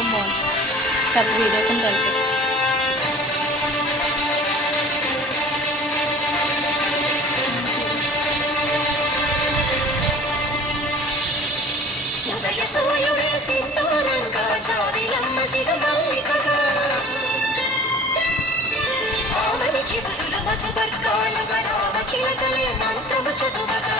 మొత్తం బాగుంది పెద్ద వీడియో కింద వెళ్తుంది. చివరుల మధుబర్గాలుగా రామ చిలకలే మంత్రము చదువగా